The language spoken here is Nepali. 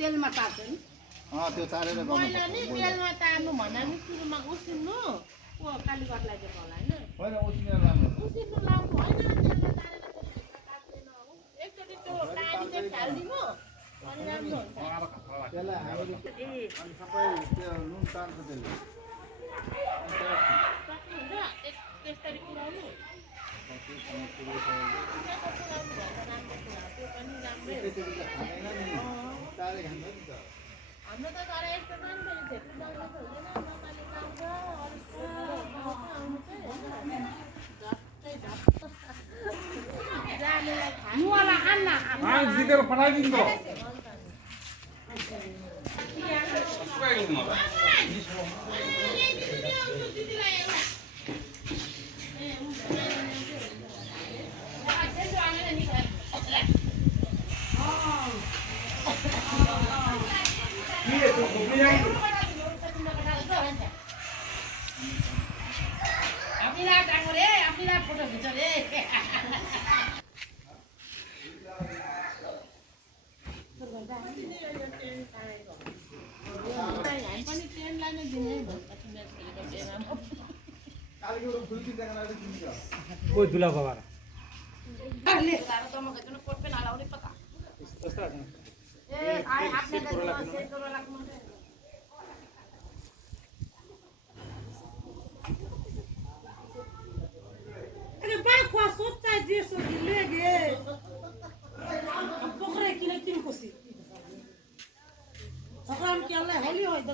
तेलमा तार्छ नि त्यो तारेर पहिला नि तेलमा तार्नु भन्दा नि सुरुमा उसिन्नु कालीगतलाई चाहिँ होला होइन उसिनेर राम्रो उसिन्नु लाग्नु होइन तेलमा तारेर काट्दैन एकचोटि त्यो पानी चाहिँ फालिदिनु अनि राम्रो हुन्छ त्यसलाई हामीले अनि सबै त्यो नुन तार्छ त्यसले सक्नुहुन्छ त्यसरी पुऱ्याउनु हाम्रो त तर यस्तो मान्छेले छेत्री जानु हुँदैन नेपाली लाउँछ जितेर पठाइदिनु फोटो खिच रे कोई दुला बाबा अरे बाय खवा सोचा जे सो ले गे पकड़े किने किन कोसी सकाम के अल्लाह होली होय त